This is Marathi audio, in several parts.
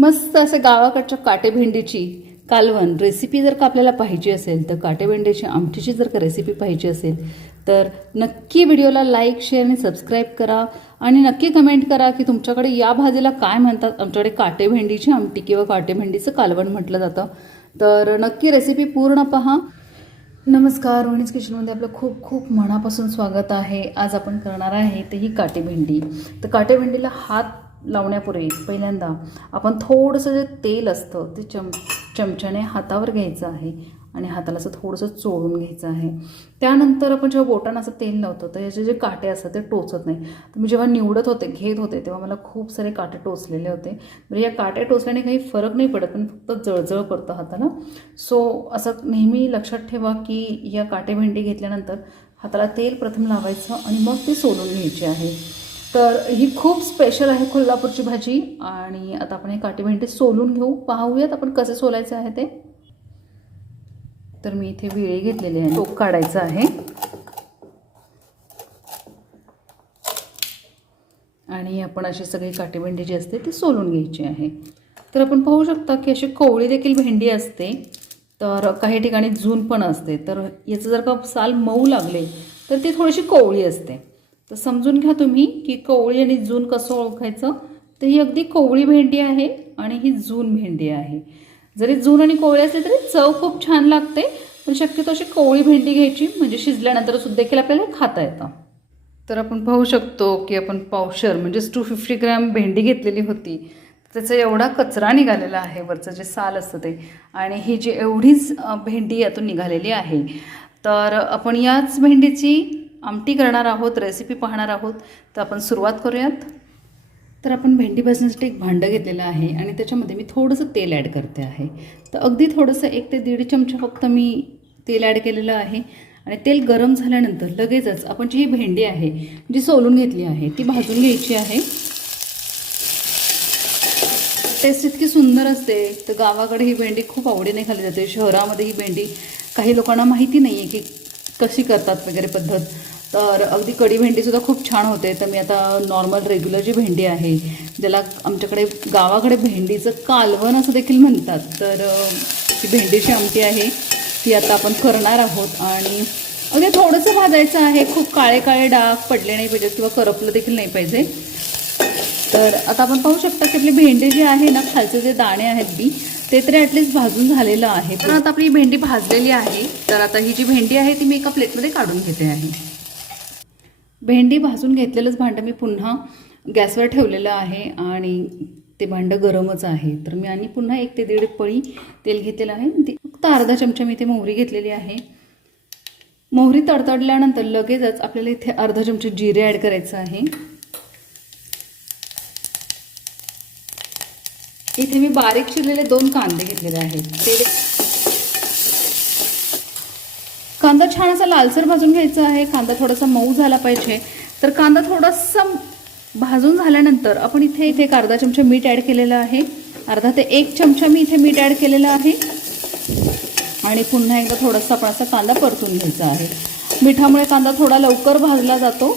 मस्त असं गावाकडच्या काटे भेंडीची कालवण रेसिपी जर का आपल्याला पाहिजे असेल तर काटे भेंडीची आमटीची जर का रेसिपी पाहिजे असेल तर नक्की व्हिडिओला लाईक शेअर आणि सबस्क्राईब करा आणि नक्की कमेंट करा की तुमच्याकडे या भाजीला काय म्हणतात. आमच्याकडे काटे भेंडीची आमटी किंवा काटे भेंडीचं कालवण म्हटलं जातं. तर नक्की रेसिपी पूर्ण पहा. नमस्कार, रोहिणीज किचनमध्ये आपलं खूप खूप मनापासून स्वागत आहे. आज आपण करणार आहे ते ही काटे भेंडी. तर काटे भेंडीला हात लावण्यापूर्वी पहिल्यांदा आपण थोडंसं जे तेल असतं ते चमच्याने हातावर घ्यायचं आहे आणि हाताला असं थोडंसं चोळून घ्यायचं आहे. त्यानंतर आपण जेव्हा बोटांना असं तेल लावतो तर याचे जे काटे असतात ते टोचत नाही. तर मी जेव्हा निवडत होते घेत होते तेव्हा मला खूप सारे काटे टोचलेले होते. म्हणजे या काटे टोचल्याने काही फरक नाही पडत, पण फक्त जळजळ करतं हाताला. सो असं नेहमी लक्षात ठेवा की या काटे भेंडी घेतल्यानंतर हाताला तेल प्रथम लावायचं आणि मग ती सोलून घ्यायची आहे. तर ही खूप स्पेशल आहे कोल्हापूरची भाजी. आणि आता आपण हे काटे भेंडी सोलून घेऊ. पाहूयात आपण कसं सोलायचं आहे ते. तर मी इथे विळे घेतलेले आहे, टोक काढायचं आहे आणि आपण अशी सगळी काटे भेंडी जी असते ती सोलून घ्यायची आहे. तर आपण पाहू शकता की अशी कोवळी देखील भेंडी असते, तर काही ठिकाणी जून पण असते. तर याचं जर का साल मऊ लागले तर ती थोडीशी कोवळी असते. तर समजून घ्या तुम्ही की कोवळी आणि जून कसं ओळखायचं. तर ही अगदी कोवळी भेंडी आहे आणि ही जून भेंडी आहे. जरी जून आणि कोवळी असली तरी चव खूप छान लागते, पण शक्यतो अशी कोवळी भेंडी घ्यायची म्हणजे शिजल्यानंतर सुद्धा देखील आपल्याला खाता येतं. तर आपण पाहू शकतो की आपण पावशर म्हणजेच 250 ग्रॅम भेंडी घेतलेली होती. त्याचा एवढा कचरा निघालेला आहे, वरचं जे साल असतं ते. आणि ही जी एवढीच भेंडी यातून निघालेली आहे. तर आपण याच भेंडीची आमटी करणार आहोत, रेसिपी पाहणार आहोत. तर आपण सुरुवात करूयात. तर आपण भेंडी भाजण्यासाठी एक भांडं घेतलेलं आहे आणि त्याच्यामध्ये मी थोडंसं तेल ॲड करते आहे. तर अगदी थोडंसं 1 ते 1.5 चमचा फक्त मी तेल ॲड केलेलं आहे. आणि तेल गरम झाल्यानंतर लगेचच आपण जी ही भेंडी आहे जी सोलून घेतली आहे ती भाजून घ्यायची आहे. टेस्ट इतकी सुंदर असते. तर गावाकडे ही भेंडी खूप आवडीने खाल्ली जाते. शहरामध्ये ही भेंडी काही लोकांना माहिती नाही आहे की कशी करतात वगैरे पद्धत. तर अगदी कढी भेंडीसुद्धा खूप छान होते. तर मी आता नॉर्मल रेग्युलर जी भेंडी आहे, ज्याला आमच्याकडे गावाकडे भेंडीचं कालवण असं देखील म्हणतात, तर ती भेंडीची आमटी आहे ती आता आपण करणार आहोत. आणि अगदी थोडंसं भाजायचं आहे, खूप काळे काळे डाग पडले नाही पाहिजेत किंवा करपलं देखील नाही पाहिजे. तर आता आपण पाहू शकता की आपली भेंडी जी आहे ना, खालचे जे दाणे आहेत बी ते तरी ॲटलिस्ट भाजून झालेलं आहे. तर आता आपली भेंडी भाजलेली आहे. तर आता ही जी भेंडी आहे ती मी एका प्लेटमध्ये काढून घेते आहे. भेंडी भाजून घेतलेलंच भांडं मी पुन्हा गॅसवर ठेवलेलं आहे आणि ते भांडं गरमच आहे. तर मी आणि पुन्हा 1 ते 1.5 पळी तेल घेतलेलं आहे. फक्त अर्धा चमचा मी इथे मोहरी घेतलेली आहे. मोहरी तडतडल्यानंतर लगेचच आपल्याला इथे अर्धा चमचा जिरे ॲड करायचं आहे. इथे मी बारीक चिरलेले 2 कांदे घेतलेले आहेत. कांदा छान असा लालसर भाजून घ्यायचा आहे. कांदा थोडासा मऊ झाला पाहिजे. तर कांदा थोडासा भाजून झाल्यानंतर आपण इथे एक अर्धा चमचा मीठ ॲड केलेलं आहे. अर्धा ते 1 चमचा मी इथे मीठ ॲड केलेलं आहे. आणि पुन्हा एकदा थोडासा आपण असा कांदा परतून घ्यायचा आहे. मिठामुळे कांदा थोडा लवकर भाजला जातो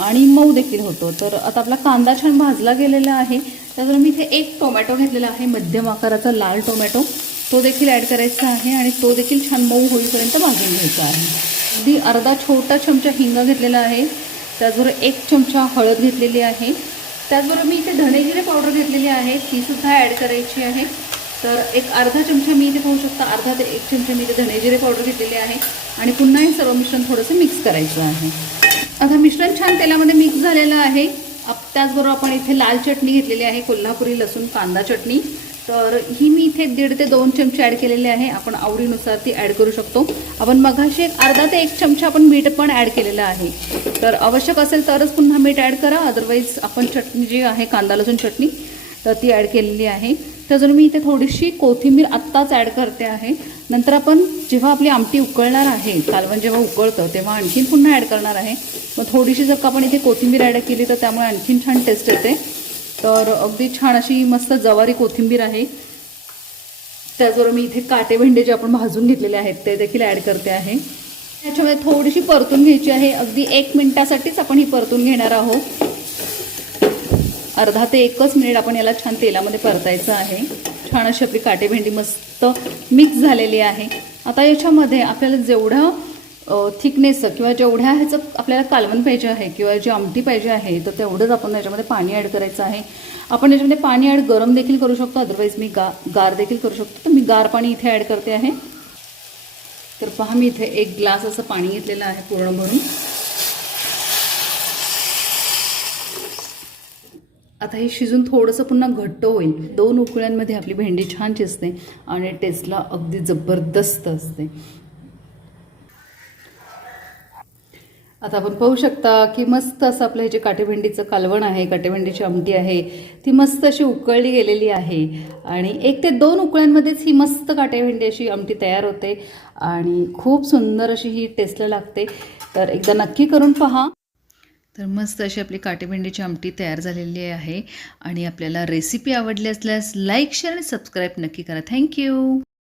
आणि मऊ देखील होतो. तर आता आपला कांदा छान भाजला गेलेला आहे. त्याच्यावर मी इथे 1 टोमॅटो घेतलेला आहे, मध्यम आकाराचा लाल टोमॅटो. तो देखील ॲड करायचा आहे आणि तो देखील छान मऊ होईपर्यंत भाजून घ्यायचा आहे. अगदी अर्धा छोटा चमचा हिंग घेतलेला आहे. त्याचबरोबर 1 चमचा हळद घेतलेली आहे. त्याचबरोबर मी इथे धणे जिरे पावडर घेतलेली आहे, तीसुद्धा ॲड करायची आहे. तर एक अर्धा चमचा मी इथे पाहू शकता, अर्धा ते 1 चमचा मी इथे धणे जिरे पावडर घेतलेली आहे. आणि पुन्हा हे सर्व मिश्रण थोडंसं मिक्स करायचं आहे. आता मिश्रण छान तेलामध्ये मिक्स झालेलं आहे. त्याचबरोबर आपण इथे लाल चटणी घेतलेली आहे, कोल्हापुरी लसूण कांदा चटणी. तर ही मी इथे 1.5 ते 2 चमचे ॲड केलेले आहे. आपण आवडीनुसार ती ॲड करू शकतो. आपण मघाशी अर्धा ते 1 चमचा आपण मीठ पण ॲड केलेलं आहे. तर आवश्यक असेल तरच पुन्हा मीठ ॲड करा, अदरवाईज आपण चटणी जी आहे कांदा लसूण चटणी तर ती ॲड केलेली आहे. त्याच्यावर मी इथे थोडीशी कोथिंबीर आत्ताच ॲड करते आहे. नंतर आपण जेव्हा आपली आमटी उकळणार आहे, कालवण जेव्हा उकळतं तेव्हा आणखीन पुन्हा ॲड करणार आहे. मग थोडीशी जर का आपण इथे कोथिंबीर ॲड केली तर त्यामुळे आणखीन छान टेस्ट येते. तर अगदी छान अशी मस्त जवारी कोथिंबीर आहे. त्याचबरोबर मी इथे काटे भेंडे जे आपण भाजून घेतलेले आहेत ते देखील ॲड करते आहे. त्याच्यामुळे थोडीशी परतून घ्यायची आहे. अगदी 1 मिनिटासाठीच आपण ही परतून घेणार आहोत. अर्धा ते 1 मिनिट आपण याला छान तेलामध्ये परतायचं आहे. छान अशी आपली काटे भेंडी मस्त मिक्स झालेली आहे. आता याच्यामध्ये आपल्याला जेवढं थिकनेस किंवा जेवढ्या ह्याचं आपल्याला कालवण पाहिजे आहे किंवा जी आमटी पाहिजे आहे तर तेवढंच आपण याच्यामध्ये पाणी ॲड करायचं आहे. आपण याच्यामध्ये पाणी ॲड गरम देखील करू शकतो, अदरवाईज मी गार देखील करू शकतो. तर मी गार पाणी इथे ॲड करते आहे. तर पहा मी इथे 1 ग्लास असं पाणी घेतलेलं आहे पूर्ण भरून. आता हे शिजून थोडंसं पुन्हा घट्ट होईल. 2 उकळ्यांमध्ये आपली भेंडी छान शिजते आणि टेस्टला अगदी जबरदस्त असते. आता आपण पाहू शकता की मस्त असं आपलं हे जे काटेभेंडीचं कालवण आहे, काटेभेंडीची आमटी आहे ती मस्त अशी उकळली गेलेली आहे आणि 1 ते 2 उकळ्यांमध्येच ही मस्त काटेभेंडी अशी आमटी तयार होते आणि खूप सुंदर अशी ही टेस्टला लागते. तर एकदा नक्की करून पहा. तर मस्त अशी आपली काटेभेंडीची आमटी तयार झालेली आहे आणि आपल्याला रेसिपी आवडली असल्यास लाईक, शेअर आणि सबस्क्राईब नक्की करा. थँक्यू.